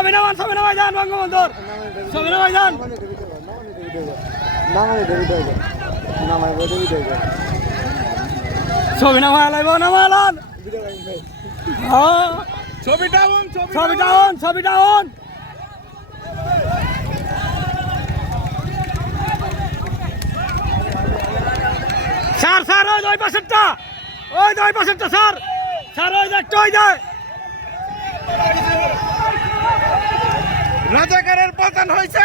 ছবি নামাই যান বঙ্গবন্ধুর। ছবি নামাই যান। নামাই দেবি দেবে নামাই দেবি দেবে ছবি নামাই লাইব নামাই হ্যাঁ ছবি ডাউন ছবি ডাউন ছবি ডাউন স্যার স্যার ওই দুই পাশেরটা। ওই দুই পাশেরটা স্যার। স্যার ওই দেখটা ওই যায় পতন হয়েছে।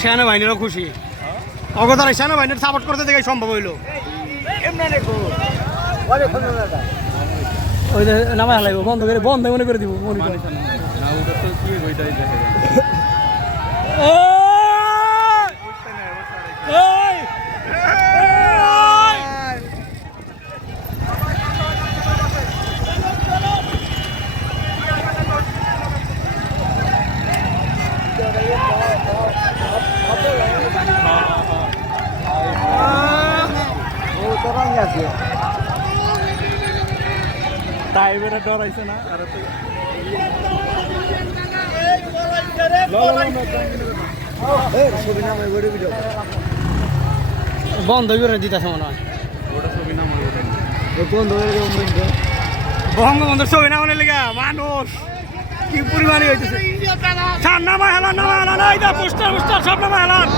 সেনাবাহিনীরও খুশি। অগতার সেনাবাহিনীর সাপোর্ট করতে দেখে সম্ভব হইল। ওই যে নামাই হালাইব বন্ধ করে বন্ধ মনে করে দিব মনে করে না ওটা তো কি ওইটাই দেখা যায় এই! এই! বেটা ডরাইছে না আর বন্ধ করে দিতেছে মনে হয়। বঙ্গবন্ধুর ছবি না মনে লেগা, মানুষ। কি পরিমাণে হইতেছে? ছাড় নামা হেলান নামা হেলান। এই পোস্টার পোস্টার সব নামা হেলান।